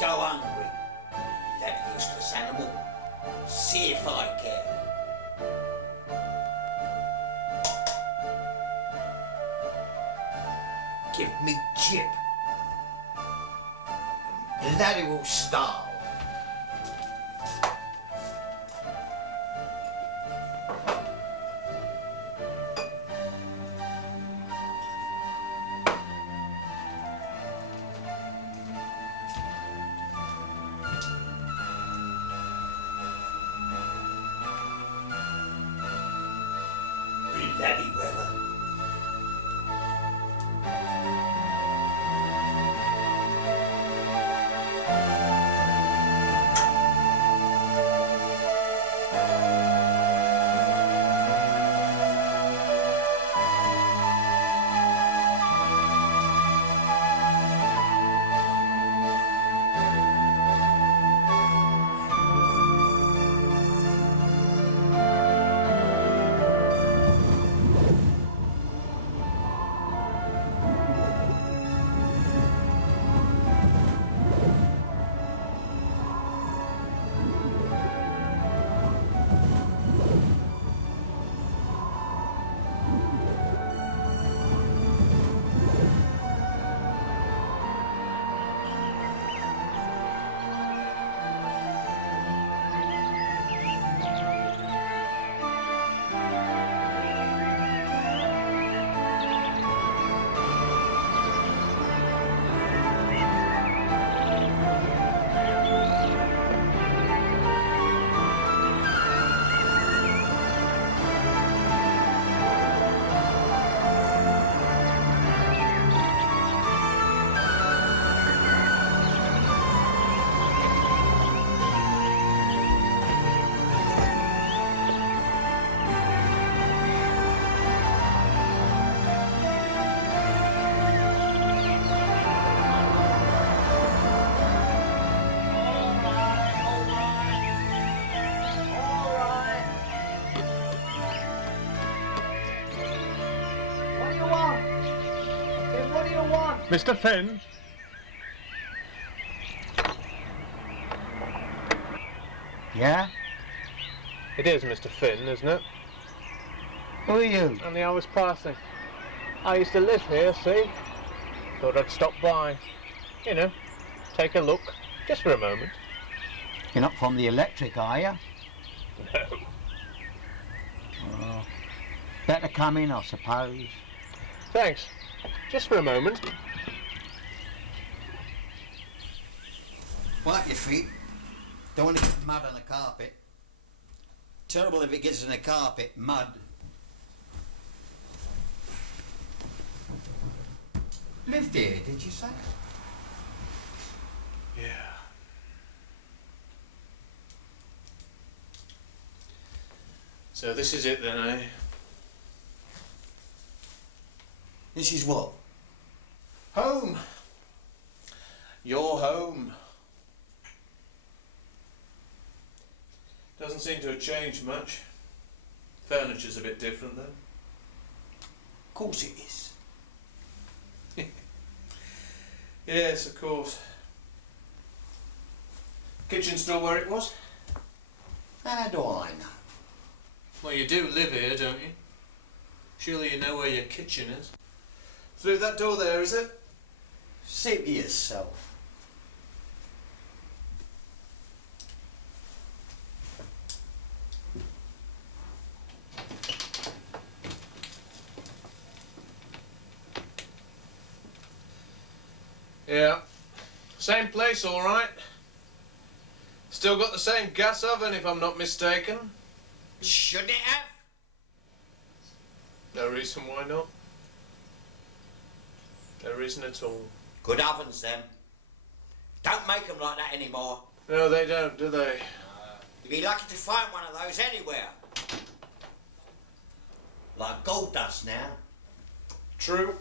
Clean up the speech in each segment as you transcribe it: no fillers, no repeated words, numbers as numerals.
go hungry. That useless animal. See if I can. Give me chip. And Daddy will starve. Bloody weather. Mr. Finn? Yeah? It is Mr. Finn, isn't it? Who are you? I'm the hour's passing. I used to live here, see? Thought I'd stop by. You know, take a look, just for a moment. You're not from the electric, are you? No. Oh, better come in, I suppose. Thanks. Just for a moment. Wipe your feet. Don't want to get mud on the carpet. Terrible if it gets in the carpet, mud. Lived here, did you say? Yeah. So this is it then, eh? This is what? Home. Your home. Doesn't seem to have changed much. Furniture's a bit different though. Of course it is. Yes, of course. Kitchen's still where it was? How do I know? Well, you do live here, don't you? Surely you know where your kitchen is. Through that door there, is it? See it yourself. Yeah. Same place, all right. Still got the same gas oven, if I'm not mistaken. Shouldn't it have? No reason why not. No reason at all. Good ovens, them. Don't make them like that anymore. No, they don't, do they? You'd be lucky to find one of those anywhere. Like gold dust now. True.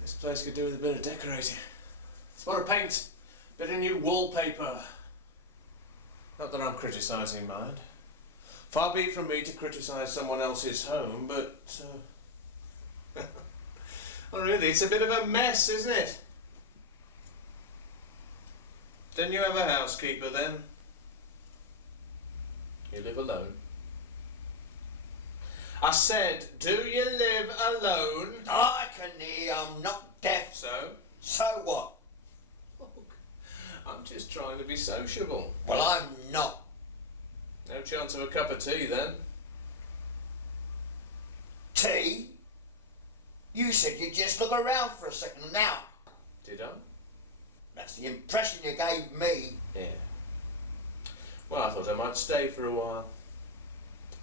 This place could do with a bit of decorating. Spot of paint, bit of new wallpaper. Not that I'm criticising, mind. Far be it from me to criticise someone else's home, but Well, really, it's a bit of a mess, isn't it? Didn't you have a housekeeper then? You live alone? I said, do you live alone? I can hear, I'm not deaf. So? So what? Look, I'm just trying to be sociable. Well, I'm not. No chance of a cup of tea then? Tea? You said you'd just look around for a second now. Did I? That's the impression you gave me. Yeah. Well, I thought I might stay for a while.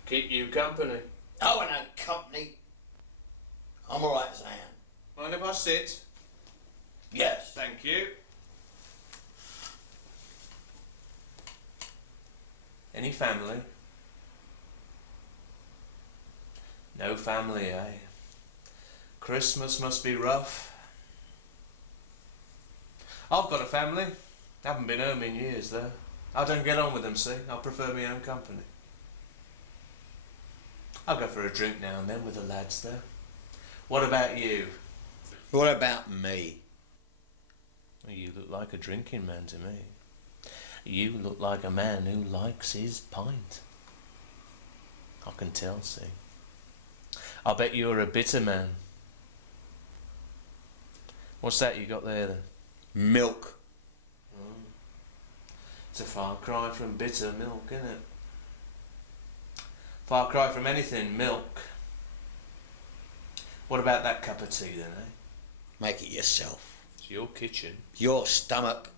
Keep you company. Oh, and no company. I'm all right as I am. Mind if I sit? Yes. Thank you. Any family? No family, eh? Christmas must be rough. I've got a family. Haven't been home in years, though. I don't get on with them, see? I prefer my own company. I'll go for a drink now and then with the lads, though. What about you? What about me? Well, you look like a drinking man to me. You look like a man who likes his pint. I can tell, see. I bet you're a bitter man. What's that you got there, then? Milk. It's a far cry from bitter milk, isn't it? Far cry from anything milk. What about that cup of tea, then, eh? Make it yourself. It's your kitchen. Your stomach.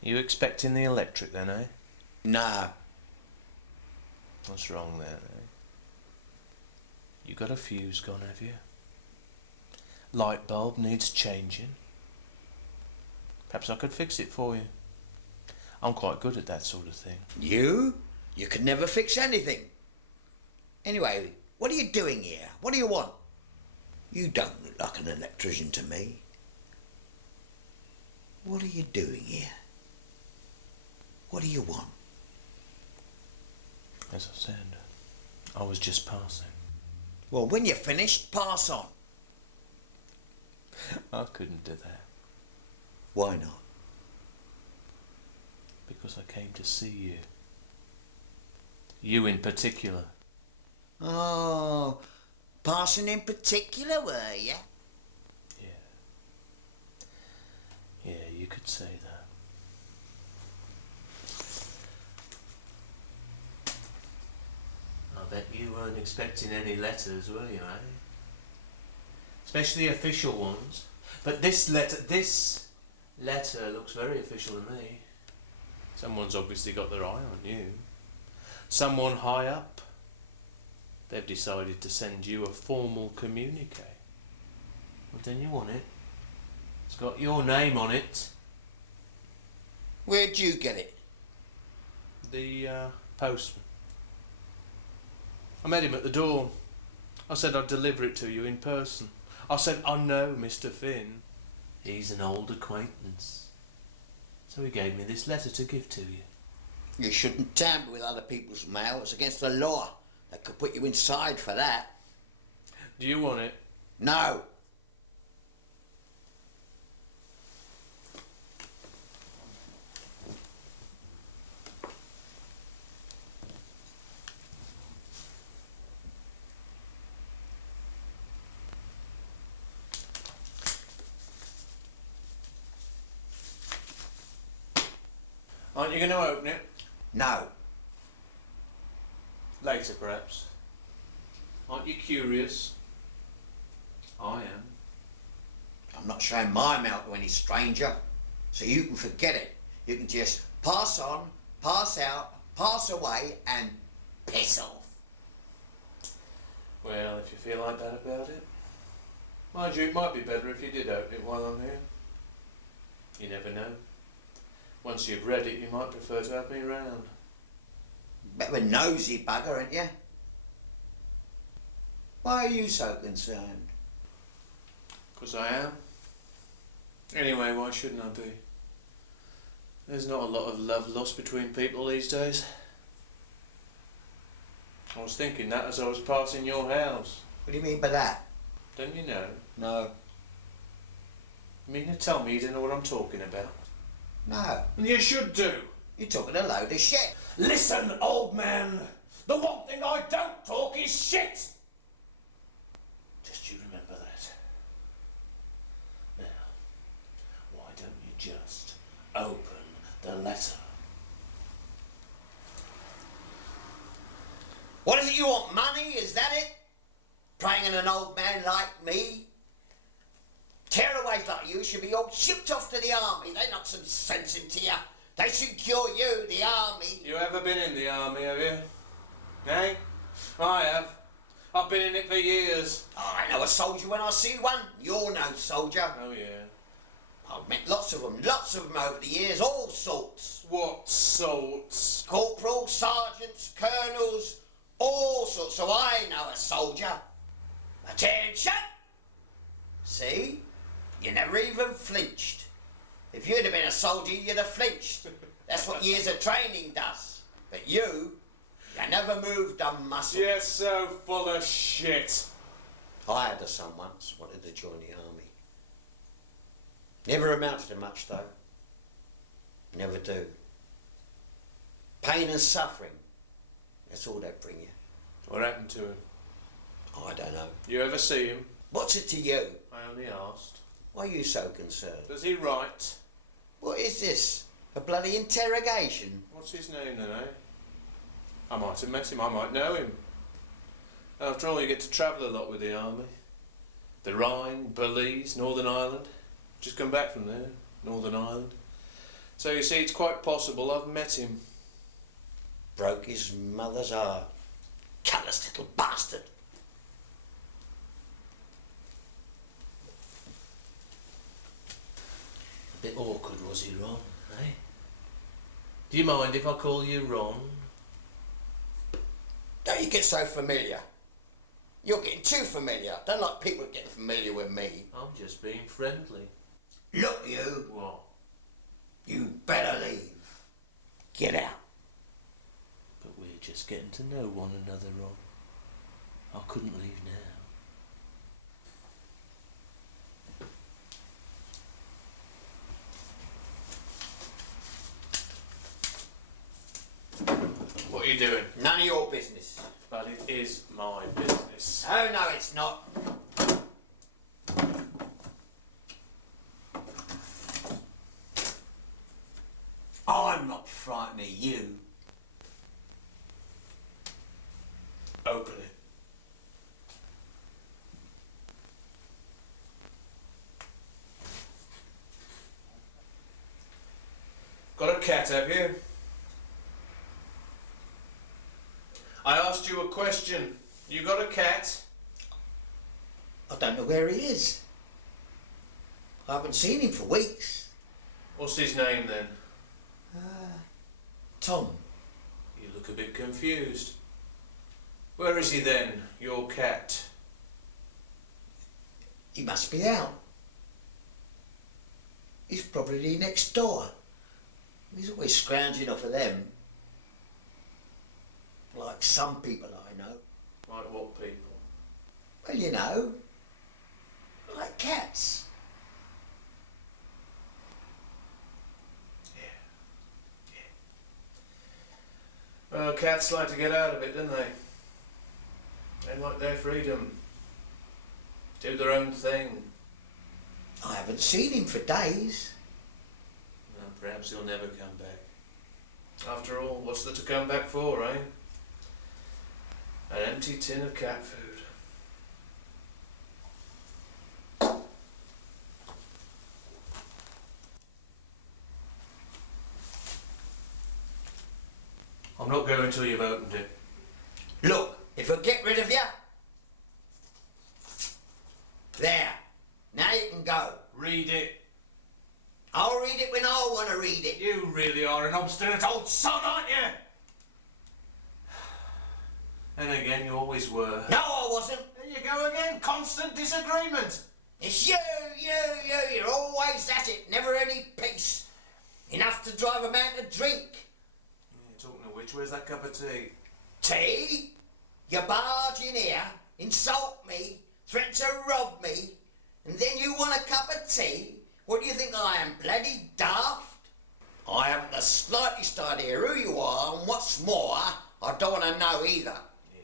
You expecting the electric, then, eh? No. What's wrong there, eh? You got a fuse gone, have you? Light bulb needs changing. Perhaps I could fix it for you. I'm quite good at that sort of thing. You? You could never fix anything. Anyway, what are you doing here? What do you want? You don't look like an electrician to me. What are you doing here? What do you want? As I said, I was just passing. Well, when you're finished, pass on. I couldn't do that. Why not? Because I came to see you. You in particular. Oh, passing in particular, were you? Yeah. Yeah, you could say that. I bet you weren't expecting any letters, were you, eh? Especially official ones. But this letter looks very official to me. Someone's obviously got their eye on you. Someone high up. They've decided to send you a formal communique. Well, then you want it. It's got your name on it. Where'd you get it? The postman. I met him at the door. I said I'd deliver it to you in person. I said, I know Mr. Finn. He's an old acquaintance. So he gave me this letter to give to you. You shouldn't tamper with other people's mail. It's against the law. They could put you inside for that. Do you want it? No. Aren't you going to open it? No. Later, perhaps. Aren't you curious? I am. I'm not showing my mail to any stranger. So you can forget it. You can just pass on, pass out, pass away and piss off. Well, if you feel like that about it. Mind you, it might be better if you did open it while I'm here. You never know. Once you've read it, you might prefer to have me round. Bit of a nosy bugger, aren't you? Why are you so concerned? 'Cause I am. Anyway, why shouldn't I be? There's not a lot of love lost between people these days. I was thinking that as I was passing your house. What do you mean by that? Don't you know? No. You mean to tell me you don't know what I'm talking about? No. And you should do. You're talking a load of shit. Listen, old man. The one thing I don't talk is shit. Just you remember that. Now, why don't you just open the letter? What is it you want? Money? Is that it? Preying on an old man like me? Tearaways like you should be all shipped off to the army. They knock some sense into you. They secure you, the army. You ever been in the army, have you? Eh? I have. I've been in it for years. Oh, I know a soldier when I see one. You're no soldier. Oh, yeah. I've met lots of them over the years, all sorts. What sorts? Corporals, sergeants, colonels, all sorts. So I know a soldier. Attention! See? You never even flinched. If you'd have been a soldier, you'd have flinched. That's what years of training does. But you never moved a muscle. You're so full of shit. I had a son once, wanted to join the army. Never amounted to much, though. Never do. Pain and suffering. That's all they bring you. What happened to him? I don't know. You ever see him? What's it to you? I only asked. Why are you so concerned? Does he write? What is this? A bloody interrogation? What's his name then, eh? I might have met him, I might know him. After all, you get to travel a lot with the army. The Rhine, Belize, Northern Ireland. Just come back from there, Northern Ireland. So you see, it's quite possible I've met him. Broke his mother's heart. Callous little bastard. A bit awkward, was he, Ron, eh? Do you mind if I call you Ron? Don't you get so familiar. You're getting too familiar. Don't like people getting familiar with me. I'm just being friendly. Look, you. What? You better leave. Get out. But we're just getting to know one another, Ron. I couldn't leave now. What are you doing? None of your business. But it is my business. Oh, no, it's not. I'm not frightened of you. Open it. Got a cat, have you? I asked you a question. You got a cat? I don't know where he is. I haven't seen him for weeks. What's his name then? Tom. You look a bit confused. Where is he then, your cat? He must be out. He's probably next door. He's always scrounging off of them. Like some people I know. Like what people? Well, you know, like cats. Well, cats like to get out of it, don't they? They like their freedom. Do their own thing. I haven't seen him for days. Well, perhaps he'll never come back. After all, what's there to come back for, eh? An empty tin of cat food. I'm not going till you've opened it. Look, if I get rid of you... There. Now you can go. Read it. I'll read it when I want to read it. You really are an obstinate old son, aren't you? And again, you always were. No, I wasn't. There you go again, constant disagreement. It's you. You're always at it. Never any peace. Enough to drive a man to drink. Talking of which, where's that cup of tea? Tea? You barge in here, insult me, threaten to rob me, and then you want a cup of tea? What do you think I am, bloody daft? I haven't the slightest idea who you are, and what's more, I don't want to know either. Yeah,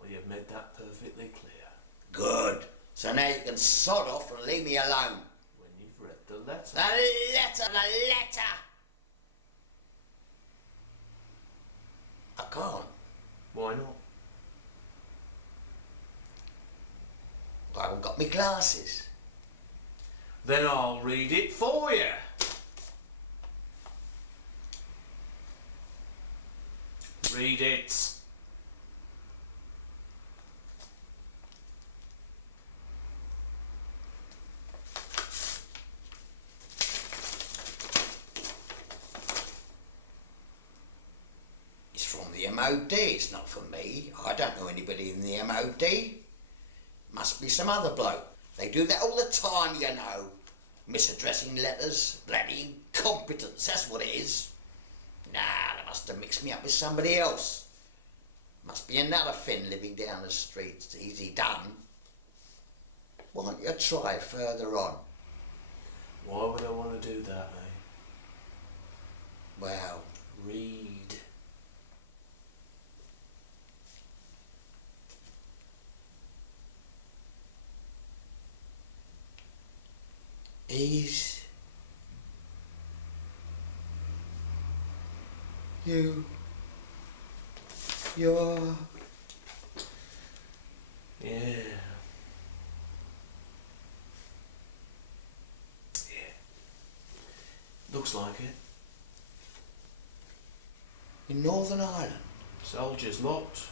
well, you've made that perfectly clear. Good. So now you can sod off and leave me alone. When you've read the letter. The letter! I can't. Why not? I haven't got my glasses. Then I'll read it for you. Read it. It's from the MOD, it's not from me. I don't know anybody in the MOD. Must be some other bloke. They do that all the time, you know. Misaddressing letters, bloody incompetence, that's what it is. Nah, they must have mixed me up with somebody else. Must be another Finn living down the street. It's easy done. Why don't you try further on? Why would I want to do that, eh? Well, Read. Is you're Yeah. Looks like it. in Northern Ireland Soldiers locked.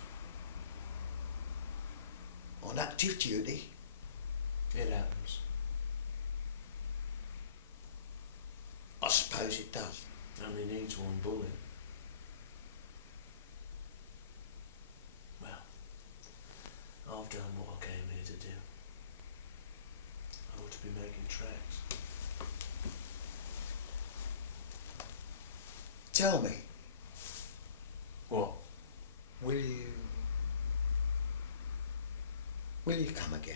on active duty. It happens. I suppose it does. Only needs one bullet. Well, I've done what I came here to do. I ought to be making tracks. Tell me, What? will you come again?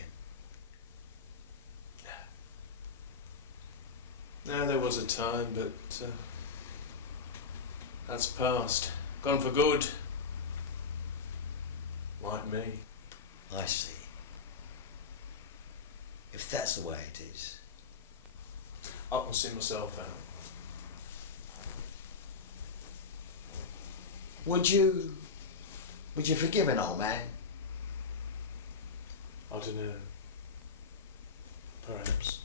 No, there was a time, but that's past. Gone for good. Like me. I see. If that's the way it is. I can see myself out. Would you forgive an old man? I don't know. Perhaps.